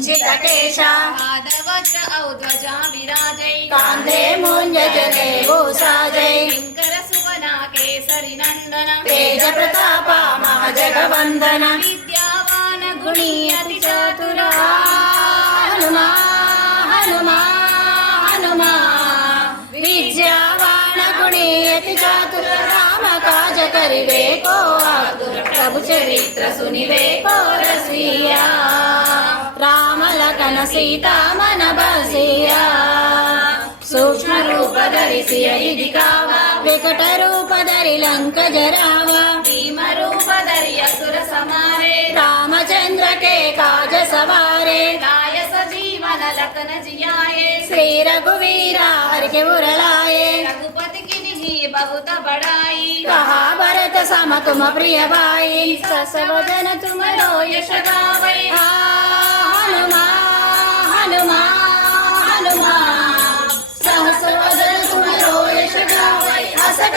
कुञ्चितकेश पादवज्र औध्वजा विराजै कान्ते मूञ्जजने भूषाजै शङ्कर सुवना केसरि नन्दन तेज प्रतापा महाजगवन्दन विद्यावान गुणी अति चातुरा हनुमा हनुमा हनुमा विद्यावान गुणी अति चातुर राम काज करिवे को आतुर प्रभु चरित्र सुनिवे को रसिया ధన సీతా మన బసియా. సూక్ష్మ రూప ధరిసియ ఇది కావా. వికట రూప ధరి లంక జరావా. భీమ రూప ధరి అసుర సమారే. రామచంద్ర కే కాజ సవారే. గాయ సజీవన లకన జియాయే. శ్రీ రఘువీర హరికి మురళాయే. రఘుపతి నిహి బహుత బడాయి. కహా భరత సమ తుమ ప్రియ బాయి. ససవదన తుమరో యశ గావై. హనుమా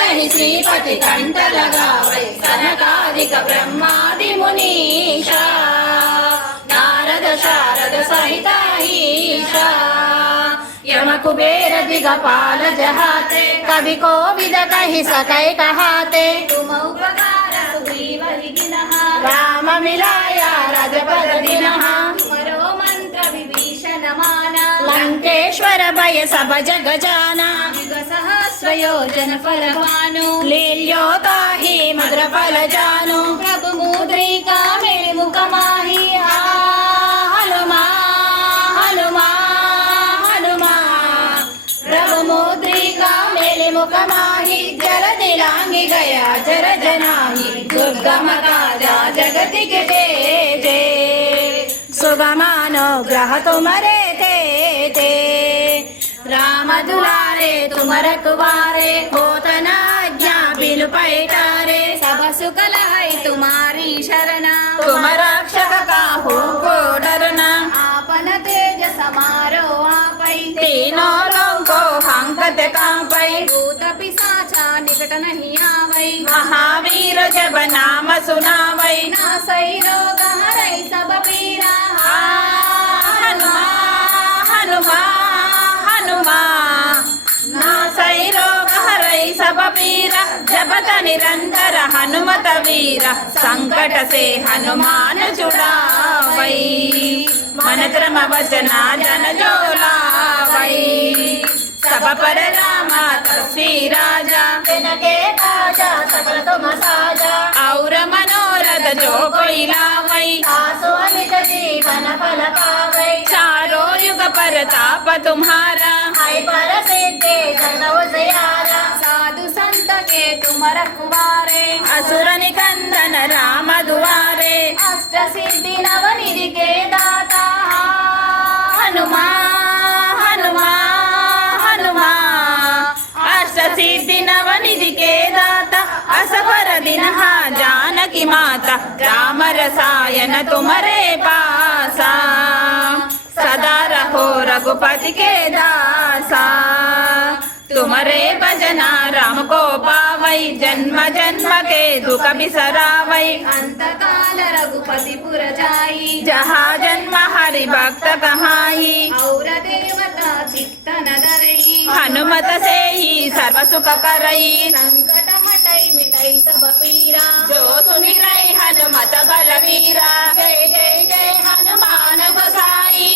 తరణి శ్రీపతి కంటలగా వై సనకాదిక బ్రహ్మాది మునీషా. నారద శారద సహిత ఈషా యమ కుబేర జహాతే కవి కోవిద కహి సకై కహాతే తుమ ఉపకార సుగ్రీవ రామ మిలాయ రజపద దినః తుమరో మంత్ర విభీషణ మాన లంకేశ్వర భయ సభ జగజానా. भय सब जग जाना युग सहस्र योजन फल भानु लील्योता ही मधुर फल जानु प्रभु मुद्रिका मेरे मुख माही आ, हनुमा हनुमा हनुमा प्रभु मुद्रिका मेले मुख माही जल दिलांगी गया जर जनाही दुर्गम काजा जगति के जय जय सुगमानुग्रह तुम्हारे थे थे राम दुलारे మరకువారే పోతనాజ్ఞా పిలుపైటారే. సభ సుకలాయ తుమారి శరణ. తుమరక్షక కాహో కోడరణ. ఆపన తేజ సమారో ఆపై తీనో లోకో హంకత కాంపై భూత పిశాచా నికట నహి ఆవై మహావీర జబ నామ సునావై నాసై రోగ హరై సభ పీర सब पीरा जपत निरंतर हनुमत वीर संकट से हनुमान छुड़ावै मन क्रम वचना जन जोलावै सब पर रामा तस्वी राजा के काजा सकल तुम साजा और मनोरथ जो कोई लावै आसो अमित जीवन फल पावै चारों युग पर ताप तुम्हारा आई पर सिद्धि जन उजियारा साधु संत के तुम रखवारे असुर निकंदन राम दुआरे अष्ट सिद्धि नव निधि के दाता हनुमा हनुमा हनुमा अष्ट सिद्धि नवनिधि के दाता असफर दिन जानकी माता राम रसायन तुम्हारे पासा रघुपति के दासा तुम्हारे भजना राम को पावै जन्म जन्म के दुख बिसरावै अंत काल रघुपति पुर जाई जहाँ जन्म हरि भक्त कहाई और देवता चित्त न धरई हनुमत से ही सर्व सुख करई संकट हटई मिटई सब पीरा जो सुनि रही हनुमत बलवीरा जय जय जय हनुमान गोसाई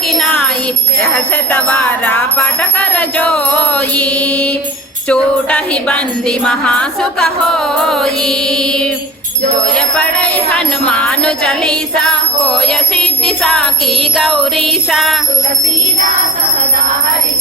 गुरुदेव की नाई रहस्य तवारा पट कर जोई चोट ही बंदी महासुख होई जोय पढ़ई हनुमान चालीसा होय सिद्धि सा की गौरीसा तुलसीदास सदा हरि